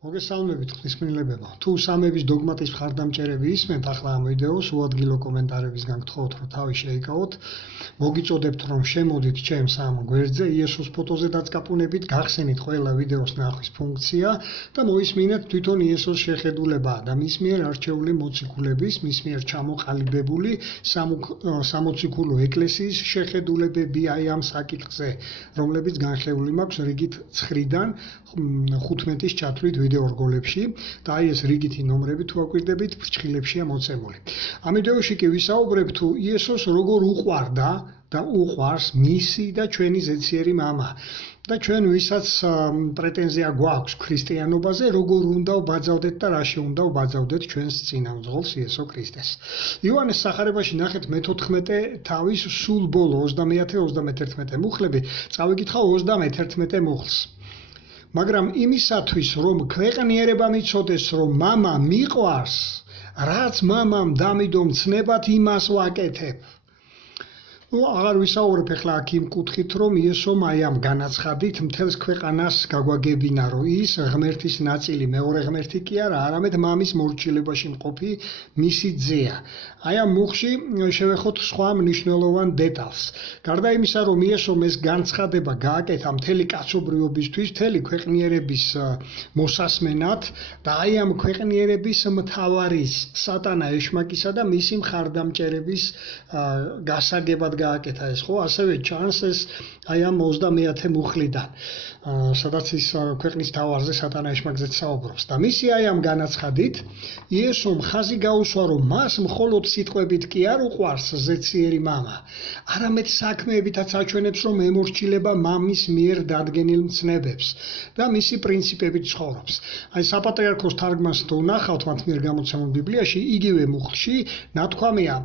მოგესალმებით ღვთისმშობლებო. თუ სამების დოგმატის მხარდამჭერები ისმენთ ახლა ამ ვიდეოს, უადგილო კომენტარებისგან გთხოვთ, რომ თავი შეიკავოთ. მოგიწოდებთ, რომ შემოდით ჩემს ამ გვერდზე იესოს ფოტოზე დაწყაპუნებით, გახსენით ყველა ვიდეოს ნახვის ფუნქცია და მოისმინეთ თვითონ იესოს შეხედულება და მის მიერ არჩეული მოციქულების, მის მიერ ჩამოყალიბებული სამოციქულო ეკლესიის შეხედულებები აი ამ საკითხზე, რომლებიც განხილული მაქვს რიგით 9-დან 15-ის ჩათვლით ვიდეო რგოლებში და აი ეს რიგითი ნომრები თუ აკვირდებით ფრჩხილებშია მოცემული. ამ ვიდეოში კი ვისაუბრებ თუ იესოს როგორ უყვარდა და უყვარს მისი და ჩვენი ზეციერი მამა. და ჩვენ ვისაც პრეტენზია გვაქვს ქრისტიანობაზე, როგორ უნდა ვბაძავდეთ და რაში უნდა ვბაძავდეთ ჩვენს წინამძღოლს იესო ქრისტეს. იოანეს სახარებაში ნახეთ მე-14 თავის სულ ბოლო 20-21 მუხლები, წავიკითხავ 21 მუხლს. მაგრამ იმისათვის, რომ ქვეყნიერება მიცოდეს, რომ მამა მიყვარს, რაც მამამ დამიდო მცნებად, იმას ვაკეთებ. აღარ ვისაუბრებ ახლა აქ იმ კუთხით, რომ იესომ აი ამ განაცხადით მთელს ქვეყანას გაგვაგებინა, რომ ის ღმერთის ნაწილი, მეორე ღმერთი კი არა, არამედ მამის მორჩილებაში მყოფი მისი ძეა. აი ამ მუხლში შევეხოთ სხვა მნიშვნელოვან დეტალს. გარდა იმისა, რომ იესომ ეს განცხადება გააკეთა მთელი კაცობრიობისთვის, მთელი ქვეყნიერების მოსასმენად და აი ამ ქვეყნიერების მთავარის სატანა ეშმაკისა და მისი მხარდამჭერების გასაგებად გააკეთა ეს, ხო? ასევე ჩანს ეს აი ამ 20 მუხლიდან, სადაც ის ქვეყნის თავარზე სატანა ეშმაკზეც საუბრობს. და მისი აი ამ განაცხადით იესომ ხაზი გაუსვა, რომ მას მხოლოდ სიტყვებით კი არ უყვარს ზეციერი მამა, არამედ საქმეებითაც აჩვენებს, რომ ემორჩილება მამის მიერ დადგენილ მცნებებს და მისი პრინციპებით ცხოვრობს. აი საპატრიარქოს თარგმანს თუ ვნახავთ მათ მიერ გამოცემულ ბიბლიაში, იგივე მუხლში ნათქვამია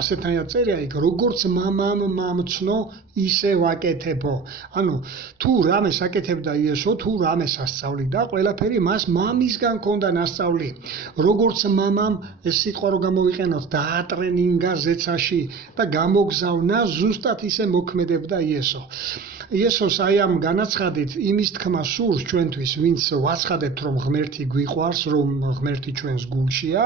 ასეთნაირად წერია იქ, როგორც მამამ მამცნო, ისე ვაკეთებო. ანუ თუ რამეს აკეთებდა იესო, თუ რამეს ასწავლიდა, ყველაფერი მას მამისგან ჰქონდა ნასწავლი. როგორც მამამ ეს სიტყვა რო გამოვიყენოთ, დაატრენინგა ზეცაში და გამოგზავნა, ზუსტად ისე მოქმედებდა იესო. იესოს აი ამ განაცხადით იმის თქმა სურს ჩვენთვის, ვინც ვაცხადებთ, რომ ღმერთი გვიყვარს, რომ ღმერთი ჩვენს გულშია,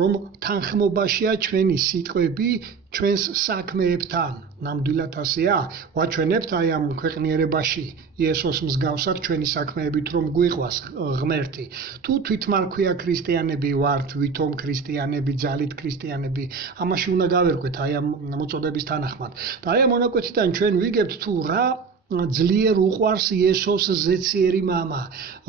რომ თანხმობაშია ჩვენი სიტყვები ჩვენს საქმეებთან. ნამდვილად ასეა, ვაჩვენებთ აი ამ ქვეყნიერებაში იესოს მსგავსად ჩვენი საქმეებით, რომ გვიყვარს ღმერთი. თუ თვითმარქვია ქრისტიანები ვართ, ვითომ ქრისტიანები, ძალით ქრისტიანები, ამაში უნდა გავერკვეთ აი ამ მოწოდების თანახმად. და აი ამ მონაკვეთიდან ჩვენ ვიგებთ თუ რა ძლიერ უყვარს იესოს ზეციერი მამა,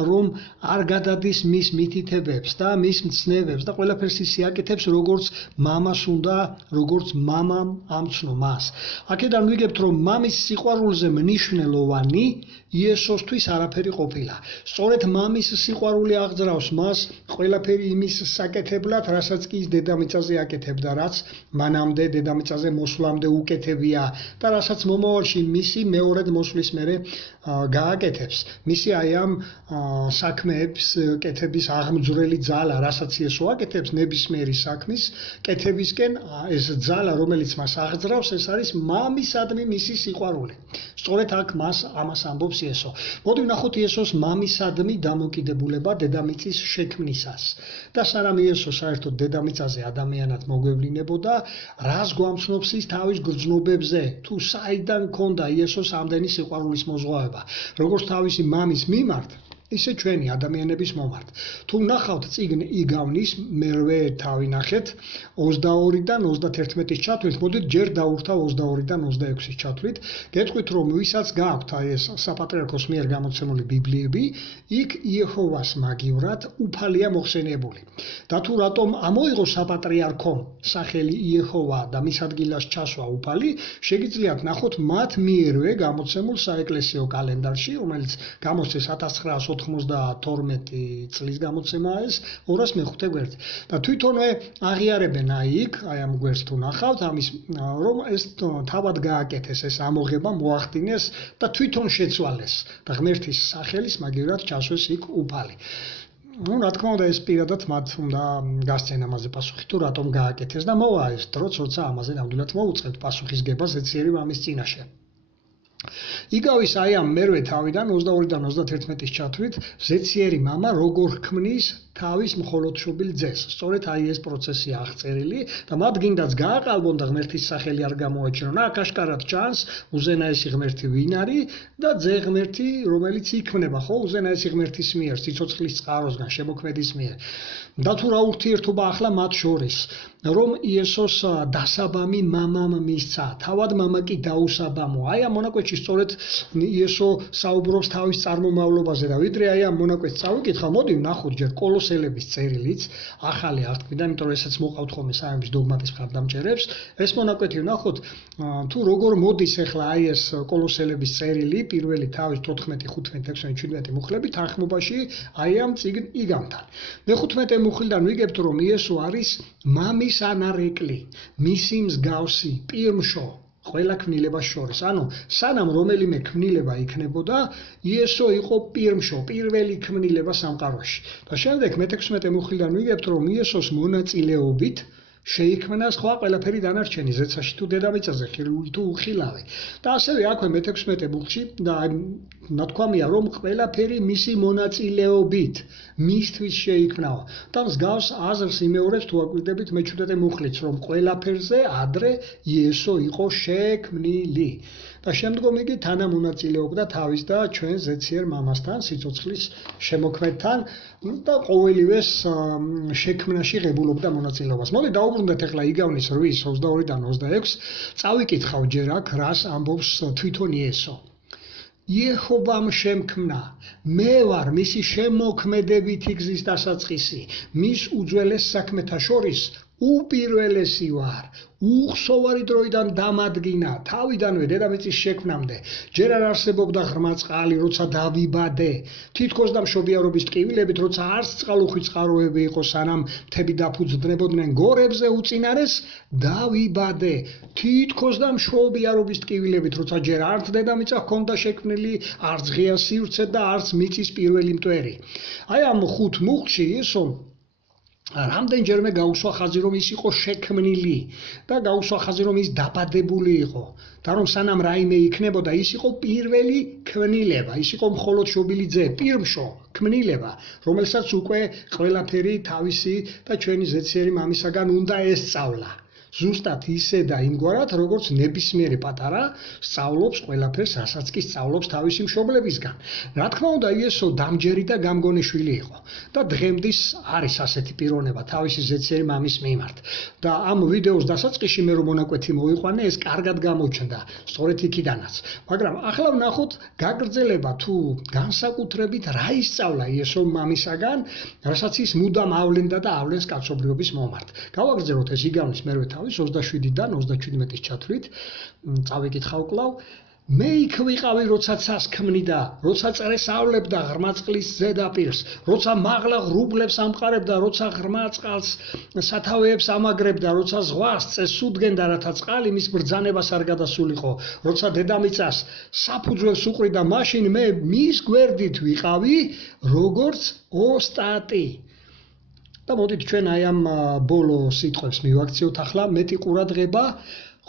რომ არ გადადის მის მითითებებს და მის მცნებებს და ყველაფერს ის იაკეთებს, როგორც მამას უნდა, როგორც მამამ ამცნო მას. აქედან ვიგებთ, რომ მამის სიყვარულზე მნიშვნელოვანი იესოსთვის არაფერი ყოფილა. სწორედ მამის სიყვარული აღძრავს მას ყველაფერი იმის საკეთებლად, რასაც კი ის დედამიწაზე აკეთებდა, რაც მანამდე დედამიწაზე მოსვლამდე უკეთებია და რასაც მომავალში მისი მეორედ მოსვლის მერე გააკეთებს. მისი აი ამ საქმეებს კეთების აღმძვრელი ძალა, რასაც იესო აკეთებს ნებისმიერი საქმის კეთებისკენ, ეს ძალა, რომელიც მას აღძრავს, ეს არის მამისადმი მისი სიყვარული. სწორედ აქ ამას ამბობს იესო. მოდი ვნახოთ იესოს მამისადმი დამოკიდებულება დედამიწის შექმნისას. და სანამ იესო საერთოდ დედამიწაზე ადამიანად მოგვევლინებოდა, რას გვამცნობს ის თავის გრძნობებზე, თუ საიდან ჰქონდა იესოს ამდენი სიყვარულის მოზღვავება, როგორც თავისი მამის მიმართ, ისე ჩვენი ადამიანების მომართ. თუ ვნახავთ წიგნ იგავნის მერვე თავი ნახეთ 22-დან 31-ის ჩათვლით, მოდით ჯერ დავურთავ 22-დან 26-ის ჩათვლით, გეტყვით, რომ ვისაც გააქვთ აი ეს საპატრიარქოს მიერ გამოცემული ბიბლიები, იქ იეჰოვას მაგივრად უფალია მოხსენიებული. და თუ რატომ ამოიღო საპატრიარქომ სახელი იეჰოვა და მის ადგილას ჩასვა უფალი, შეგიძლიათ ნახოთ მათ მიერვე გამოცემულ საეკლესიო კალენდარში, რომელიც გამოსცეს 1992 წლის გამოცემაა ეს 205 გვერდზე. და თვითონვე აღიარებენ აი იქ, აი ამ გვერდს თუ ნახავთ, ამის რომ ეს თავად გააკეთეს ეს ამოღება, მოახდინეს და თვითონ შეცვალეს და ღმერთის სახელის მაგივრად ჩასვეს იქ უფალი. რა თქმა უნდა ეს პირადად მათ უნდა გასცენ ამაზე პასუხი თუ რატომ გააკეთეს და მოვა ეს დროც, როცა ამაზე ნამდვილად მოუწყებთ პასუხისგება ზეციერი მამის წინაშე. იგავის აი ამ მერვე თავიდან 22-დან 31-ის ჩათვლით ზეციერი მამა როგორ ქმნის თავის მხოლოდ შობილ ძეს. სწორედ აი ეს პროცესია აღწერილი და მათ გინდაც გააყალბონ და ღმერთის სახელი არ გამოაჩინონ. აქ აშკარად ჩანს უზენაესი ღმერთი ვინ არის და ძე ღმერთი, რომელიც იქმნება, ხო, უზენაესი ღმერთის მიერ, სიცოცხლის წყაროსგან, შემოქმედის მიერ. და თუ რა ურთიერთობა ახლა მათ შორის, რომ იესოს დასაბამი მამამ მისცა, თავად მამა კი დაუსაბამო. აი ამ მონაკვეთში სწორედ იესო საუბრობს თავის წარმომავლობაზე და ვიდრე აი ამ მონაკვეთს წავიკითხავ, მოდი ვნახოთ ჯერ კოლოსელების წერილიც, ახალი აღთქმიდან, იმიტომ რომ ესაც მოყავთ ხოლმე საერთოდ დოგმატის მხარდამჭერებს. ეს მონაკვეთი ვნახოთ, თუ როგორ მოდის ახლა აი ეს კოლოსელების წერილი, პირველი თავის 14, 15, 16, 17 მუხლები თანხმობაში აი ამ წიგნ იგამთან. მე-15 მუხლიდან ვიგებთ, რომ იესო არის მამის ანარეკლი, მისი მსგავსი, პირმშო ყველა ქმნილებას შორის. ანუ სანამ რომელიმე ქმნილება იქნებოდა, იესო იყო პირმშო, პირველი ქმნილება სამყაროში. და შემდეგ მე-16 მუხლიდან ვიგებთ, რომ იესოს მონაწილეობით შეიქმნა სხვა ყველაფერი დანარჩენი ზეცაში თუ დედამიწაზე ხილული თუ უხილავი. და ასევე აქვე მე-16 მუხლში და ნათქვამია, რომ ყველაფერი მისი მონაწილეობით მისთვის შეიქმნა. და მსგავს აზრს იმეორებს თუ აკვირდებით მე-17 მუხლიც, რომ ყველაფერზე ადრე იესო იყო შექმნილი. და შემდგომ იგი თანამონაწილეობდა თავის და ჩვენ ზეციერ მამასთან, სიცოცხლის შემოქმედთან და ყოველივეს შექმნაში ღებულობდა მონაწილეობას. მოდი დაუბრუნდეთ ახლა იგავნის 8-ის 22-დან 26, წავიკითხავ ჯერ აქ რას ამბობს თვითონ იესო. იეჰოვამ შემქმნა, მე ვარ მისი შემოქმედებითი გზის დასაწყისი, მის უძველეს საქმეთა შორის უპირველესი ვარ, უხსოვარი დროიდან დამადგინა, თავიდანვე დედამიწის შექმნამდე, ჯერ არ არსებობდა ღრმა წყალი, როცა დავიბადე, თითქოს და მშობიარობის ტკივილებით, როცა არც წყალუხვი წყაროები იყო, სანამ მთები დაფუძნდებოდნენ გორებზე უწინარეს, დავიბადე, თითქოს და მშობიარობის ტკივილებით, როცა ჯერ არც დედამიწა ჰქონდა შექმნილი, არც ღია სივრცე და არც მიწის პირველი მტვერი. აი ამ 5 მუხლში იესო რამდენჯერმე გაუსვა ხაზი, რომ ის იყო შექმნილი და გაუსვა ხაზი, რომ ის დაბადებული იყო და რომ სანამ რაიმე იქნებოდა, ის იყო პირველი ქმნილება, ის იყო მხოლოდ შობილი ძე, პირმშო ქმნილება, რომელსაც უკვე ყველაფერი თავისი და ჩვენი ზეციერი მამისაგან უნდა ესწავლა. ზუსტად ისე და იმგვარად, როგორც ნებისმიერი პატარა სწავლობს ყველაფერს, რასაც კი სწავლობს თავისი მშობლებისგან. რა თქმა უნდა, იესო დამჯერი და გამგონი შვილი იყო და დღემდის არის ასეთი პიროვნება თავისი ზეციერი მამის მიმართ. და ამ ვიდეოს დასაწყისში მე რომ მონაკვეთი მოვიყვანე, ეს კარგად გამოჩნდა, სწორედ იქიდანაც. მაგრამ ახლა ვნახოთ გაგრძელება თუ განსაკუთრებით რა ისწავლა იესო მამისაგან, რასაც ის მუდამ ავლენდა და ავლენს კაცობრიობის მომართ. გავაგრძელოთ ეს იგავნის მერვე 27-დან 37-ის ჩათვლით, წავიკითხავ კლავ. მე იქ ვიყავი, როცა ცას ქმნიდა, როცა წრესავლებდა ღრმა წყლის ზედაპირს, როცა მაღლა ღრუბლებს ამყარებდა, როცა ღრმა წყალს სათავეებს ამაგრებდა, როცა ზღვას წესუდგენდა, რათა წყალი მის ბრძანებას არ გადასულიყო, როცა დედამიწას საფუძველს უყრიდა, მაშინ მე მის გვერდით ვიყავი, როგორც ოსტატი. და მოდით ჩვენ აი ამ ბოლო სიტყვებს მივაქციოთ ახლა. მეტი ყურადღება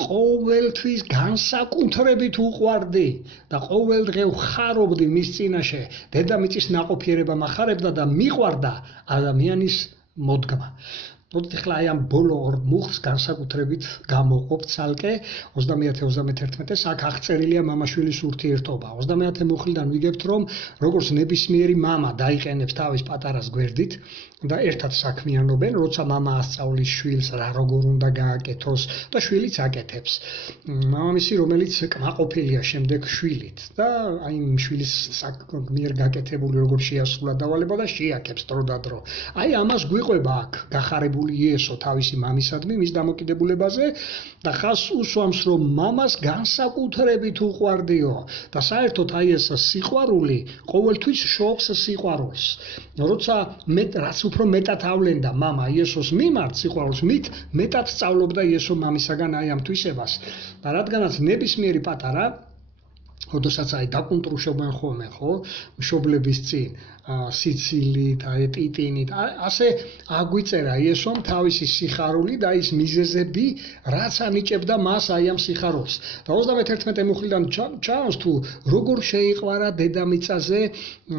ყოველთვის განსაკუთრებით უყვარდი და ყოველდღე ვხარობდი მის წინაშე. დედამიწის ნაყოფიერება მახარებდა და მიყვარდა ადამიანის მოდგმა. მოდით ახლა აი ამ ბოლო ორ მუხლს განსაკუთრებით გამოვყოფთ ცალკე. 30-31-ეს აქ აღწერილია მამა-შვილის ურთიერთობა. 30 მუხლიდან ვიგებთ, რომ როგორც ნებისმიერი მამა დაიყენებს თავის პატარას გვერდით და ერთად საქმიანობენ, როცა მამა ასწავლის შვილს რა როგორ უნდა გააკეთოს და შვილიც აკეთებს. მამამისი, რომელიც კმაყოფილია შემდეგ შვილით და აი შვილის მიერ გაკეთებული როგორ შეასრულა დავალება და შეაკეთებს დრო და დრო. აი ამას გვიყვება აქ გახარებული იესო თავისი მამისადმი მის დამოკიდებულებაზე და ხაზს უსვამს, რომ მამას განსაკუთრებით უყვარდიო და საერთოდ აი ეს სიყვარული ყოველთვის შობს სიყვარულს. როცა რაც უფრო მეტად ავლენდა მამა იესოს მიმართ სიყვარულს, მით მეტად სწავლობდა იესო მამისაგან აი ამ თვისებას და რადგანაც ნებისმიერი პატარა როდესაც აი დაკუნტრუშობენ ხოლმე, ხო, მშობლების წინ, სიცილით, ტიტინით, ასე აგვიწერა იესომ თავისი სიხარული და ის მიზეზები, რაც ანიჭებდა მას აი ამ სიხარულს. და 31 მუხლიდან ჩანს თუ როგორ შეიყვარა დედამიწაზე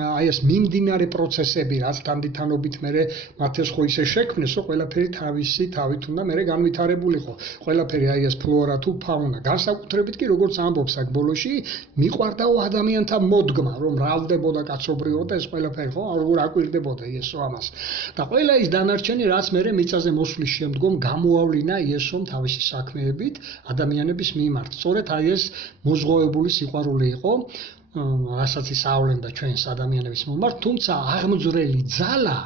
აი ეს მიმდინარე პროცესები, რაც თანდითანობით მერე მათეს ხო ისე შექმნეს, რომ ყველაფერი თავისი თავით უნდა მერე განვითარებულიყო. ყველაფერი აი ეს ფლორა თუ ფაუნა, განსაკუთრებით კი როგორც ამბობს აქ ბოლოში, მიყვარდაო ადამიანთა მოდგმა, რომ რავდებოდა კაცობრიობა და ეს ყველაფერი ხო როგორ აკვირდებოდა იესო ამას. და ყველა ის დანარჩენი, რაც მერე მიწაზე მოსვლის შემდგომ გამოავლინა იესომ თავისი საქმეებით ადამიანების მიმართ. სწორედ აი ეს მოზღვავებული სიყვარული იყო, რასაც ის ავლენდა ჩვენს ადამიანების მიმართ, თუმცა აღმძვრელი ძალა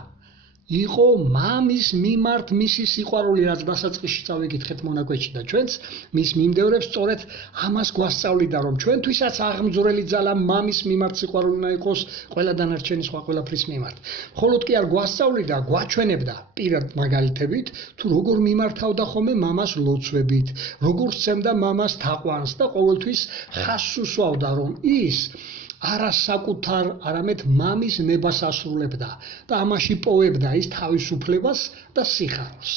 იყო მამის მიმართ მისი სიყვარული, რაც დასაწყისში წავიკითხეთ მონაკვეთში და ჩვენც მის მიმდევრებს სწორედ ამას გვასწავლიდა, რომ ჩვენთვისაც აღმძვრელი ძალა მამის მიმართ სიყვარული უნდა იყოს ყველა დანარჩენი სხვა ყველაფრის მიმართ. მხოლოდ კი არ გვასწავლიდა, გვაჩვენებდა პირად მაგალითებით, თუ როგორ მიმართავდა ხოლმე მამას ლოცვებით, როგორ სცემდა მამას თაყვანს და ყოველთვის ხაზს უსვავდა, რომ ის არა საკუთარ, არამედ მამის ნებას ასრულებდა და ამაში პოვებდა ის თავისუფლებას და სიხარულს.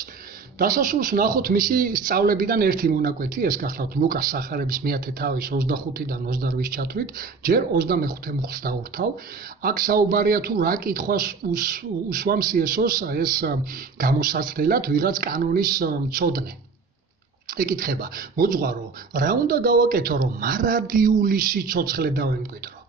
დასასრულს ვნახოთ მისი სწავლებიდან ერთი მონაკვეთი, ეს გახლავთ ლუკას სახარების მეათე თავის 25-დან 28-ს ჩათვლით, ჯერ 25 მუხლს დავურთავ. აქ საუბარია თუ რა კითხვას უსვამს იესოს ეს გამოსაცდელად ვიღაც კანონის მცოდნე. ეკითხება, მოძღვარო, რა უნდა გავაკეთო, რომ მარადიული სიცოცხლე დავემკვიდრო?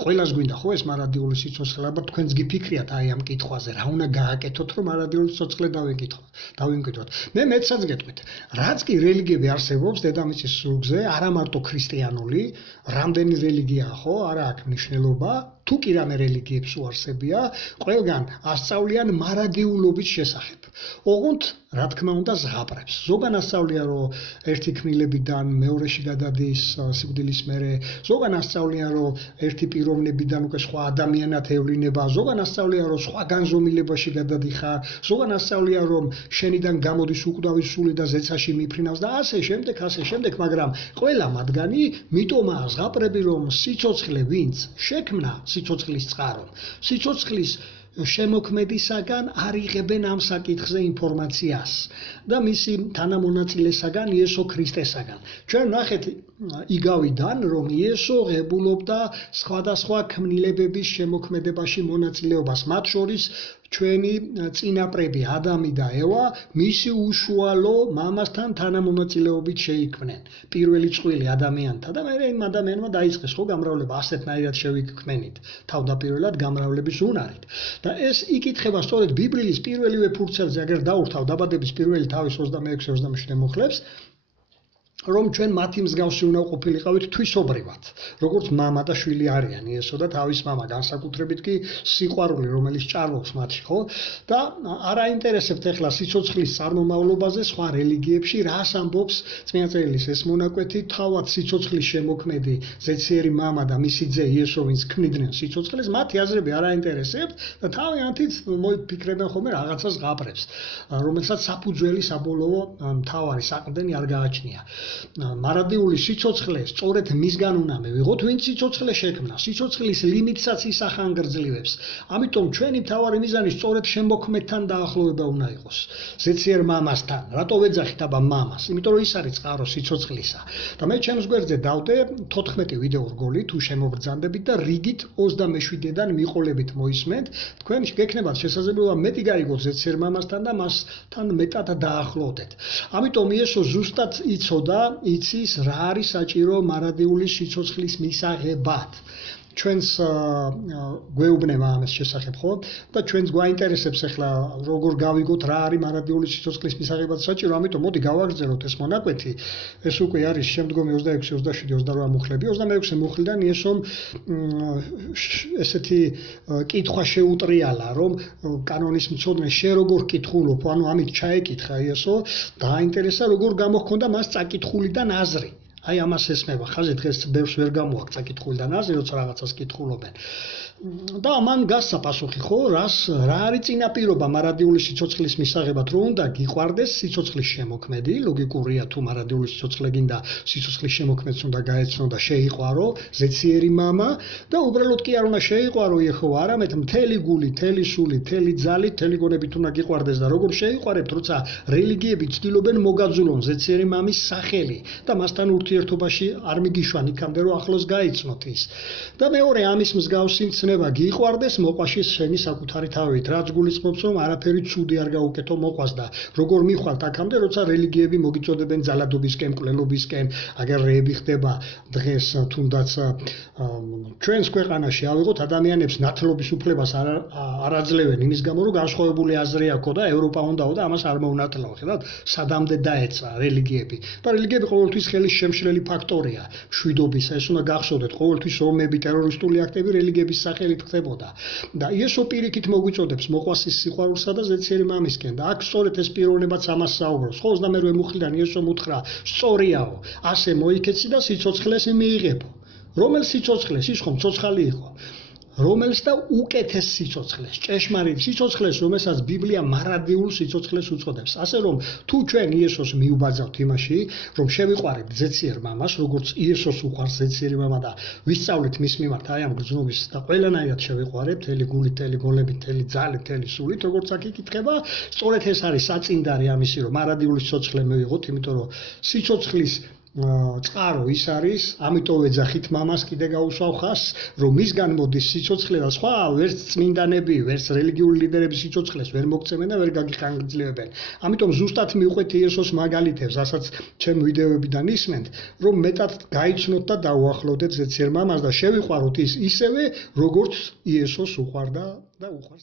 ყველას გვინდა ხო ეს მარადიული სიცოცხლე, აბა თქვენს გიფიქრიათ აი ამ კითხვაზე, რა უნდა გააკეთოთ, რომ მარადიული სიცოცხლე დავიმკვიდროთ. მე მეცაც გეტყვით, რაც კი რელიგიები არსებობს დედამიწის ზურგზე, არა მარტო ქრისტიანული, რამდენი რელიგიაა ხო, არა აქვს მნიშვნელობა, თუ კი რამე რელიგიებს უარსებია, ყველგან ასწავლიან მარადიულობის შესახებ. ოღონდ, რა თქმა უნდა, ზღაპრებს. ზოგან ასწავლია, რომ ერთი ქმნილებიდან მეორეში გადადის სიკვდილის მერე, ზოგან ასწავლია, რომ ერთი პიროვნებიდან უკვე სხვა ადამიანად ევლინება, ზოგან ასწავლია, რომ სხვა განზომილებაში გადადიხარ, ზოგან ასწავლია, რომ შენიდან გამოდის უკვდავის სული და ზეცაში მიფრინავს და ასე შემდეგ, მაგრამ ყველა მათგანი მიტომაა ზღაპრები, რომ სიცოცხლე ვინც შექმნა სიცოცხლის წყარო, სიცოცხლის შემოქმედისაგან არ იღებენ ამ საკითხზე ინფორმაციას და მისი თანამონაწილესაგან იესო ქრისტესაგან. ჩვენ ნახეთ იგავიდან, რომ იესო ღებულობდა სხვადასხვა ქმნილებების შემოქმედებაში მონაწილეობას, მათ შორის ჩვენი წინაპრები ადამი და ევა მისი უშუალო მამასთან თანამონაწილეობით შეიქმნენ. პირველი წყვილი ადამიანთა და მე იმ ადამიანმა დაიწყეს ხო გამრავლება, ასეთნაირად შევიქმნით თავდაპირველად გამრავლების უნარით. და ეს იკითხება სწორედ ბიბლიის პირველივე ფურცელზე, აგერ დაურთავ დაბადების პირველი თავის 26-27 მუხლებს, რომ ჩვენ მათი მსგავსი უნდა ყოფილიყავით თვისობრივად, როგორც მამა და შვილი არიან იესო და თავის მამა, განსაკუთრებით კი სიყვარული, რომელიც ჭარბობს მათში, ხო? და არ აინტერესებთ ახლა სიცოცხლის წარმომავლობაზე სხვა რელიგიებში რას ამბობს წმინდა წერილის ეს მონაკვეთი, თავად სიცოცხლის შემოქმედი ზეციერი მამა და მისი ძე იესო, ვინც ქმნიდნენ სიცოცხლეს, მათი აზრები არ აინტერესებთ და თავიანთით მოიფიქრებენ ხოლმე რაღაცას ზღაპრებს, რომელსაც საფუძველი საბოლოო მთავარი საყრდენი არ გააჩნია. მარადიული სიცოცხლე სწორედ მისგან უნდა მივიღოთ, ვინც სიცოცხლე შექმნა, სიცოცხლის ლიმიტსაც ის ახანგრძლივებს. ამიტომ ჩვენი მთავარი მიზანი სწორედ შემოქმედთან დაახლოვება უნდა იყოს. ზეციერ მამასთან. რატო ვეძახით აბა მამას? იმიტომ რომ ის არის წყარო სიცოცხლისა. და მე ჩემს გვერდზე დავდე 14 ვიდეო რგოლი, თუ შემოგბრძანდებით და რიგით 27-დან მიყოლებით მოისმენთ, თქვენ გექნებათ შესაძლებლობა მეტი გაიგოთ ზეციერ მამასთან და მასთან მეტად დაახლოვდეთ. ამიტომ იესო ზუსტად იცოდა, იცის რა არის საჭირო მარადიული სიცოცხლის მისაღებად. ჩვენს გვეუბნება ამის შესახებ, ხო? და ჩვენს გვაინტერესებს ახლა როგორ გავიგოთ რა არის მარადიული სიცოცხლის მისაღებად საჭირო, ამიტომ მოდი გავაგრძელოთ ეს მონაკვეთი. ეს უკვე არის შემდგომი 26, 27, 28 მუხლები. 26 მუხლიდან იესომ ესეთი კითხვა შეუტრიალა, რომ კანონის მცოდნე შე როგორ კითხულობ, ანუ ამით ჩაეკითხა იესო, დააინტერესა როგორ გამოჰქონდა მას წაკითხულიდან აზრი. აი ამას ესმება, ხაზი დღეს ბევრს ვერ გამოაქვს წაკითხულიდან აზრი, როცა რაღაცას კითხულობენ. და მან გასცა პასუხი, ხო, რა არის წინაპირობა მარადიული სიცოცხლის მისაღებად, რომ უნდა გიყვარდეს სიცოცხლის შემოქმედი, ლოგიკურია თუ მარადიული სიცოცხლე გინდა სიცოცხლის შემოქმედს უნდა გაეცნო და შეიყვარო, ზეციერი მამა და უბრალოდ კი არ უნდა შეიყვარო ეხო, არამედ მთელი გული, მთელი სული, მთელი ძალით, მთელი გონებით უნდა გიყვარდეს და როგორ შეიყვარებთ, როცა რელიგიები ცდილობენ მოგაძულონ ზეციერი მამის სახელი და მასთან ურთიერთობაში არ მიგიშვან იქამდე რომ ახლოს გაიცნოთ ის. და მეორე ამის მსგავსი მცნება გიყვარდეს მოყვაში შენი საკუთარი თავით, რაც გულისხმობს რომ არაფერი ცუდი არ გაუკეთო მოყვას და როგორ მიხვალთ აქამდე, როცა რელიგიები მოგიწოდებენ ძალადობისკენ, მკვლელობისკენ, აგერ რეები ხდება დღეს თუნდაც ჩვენს ქვეყანაში ავიღოთ ადამიანებს ნათლობის უფლებას არ აძლევენ იმის გამო რომ განსხვავებული აზრი აქვს და ევროპა უნდაო და ამას არ მოუნათლავ. ხედავთ, სადამდე დაეცა რელიგიები. და რელიგიები ყოველთვის ხელის შემშლელი ფაქტორია მშვიდობისა. ეს უნდა გახსოვდეთ, ყოველთვის ომები, ტერორისტული აქტები რელიგიების სახელით ხდებოდა. და იესო პირიქით მოგვიწოდებს მოყვასის სიყვარულსა და ზეციერი მამისკენ და აქ სწორედ ეს პიროვნებაც ამას საუბრობს. ხო, 28 მუხლიდან იესომ უთხრა, სწორიაო, ასე მოიქეცი და სიცოცხლეს მიიღებო. რომელ სიცოცხლეს? ის ხომ ცოცხალი იყო. რომელს და უკეთეს სიცოცხლეს, ჭეშმარიტ სიცოცხლეს, რომელსაც ბიბლია მარადიულ სიცოცხლეს უწოდებს. ასე რომ თუ ჩვენ იესოს მიუბაძავთ იმაში, რომ შევიყვარებთ ზეციერ მამას, როგორც იესოს უყვარს ზეციერი მამა და ვისწავლეთ მის მიმართ აი ამ გრძნობის და ყველანაირად შევიყვარებთ, მთელი გულით, მთელი გონებით, მთელი ძალით, მთელი სულით, როგორც აქ იკითხება, სწორედ ეს არის საწინდარი ამისი, რომ მარადიული სიცოცხლე მივიღოთ, იმიტომ რომ სიცოცხლის წყარო ის არის, ამიტომ ეძახით მამას კიდე გაუსვავ ხას, რომ მისგან მოდის სიცოცხლე და სხვა ვერც წმინდანები, ვერც რელიგიური ლიდერები სიცოცხლეს ვერ მოგწევენ და ვერ გაგიხანგრძლივებენ. ამიტომ ზუსტად მივყვეთ იესოს მაგალითებს, რასაც ჩემ ვიდეოებიდან ისმენთ, რომ მეტად გაიცნოთ და დაუახლოვდეთ ზეციერ მამას და შევიყვაროთ ის ისევე, როგორც იესოს უყვარდა და უყვარს.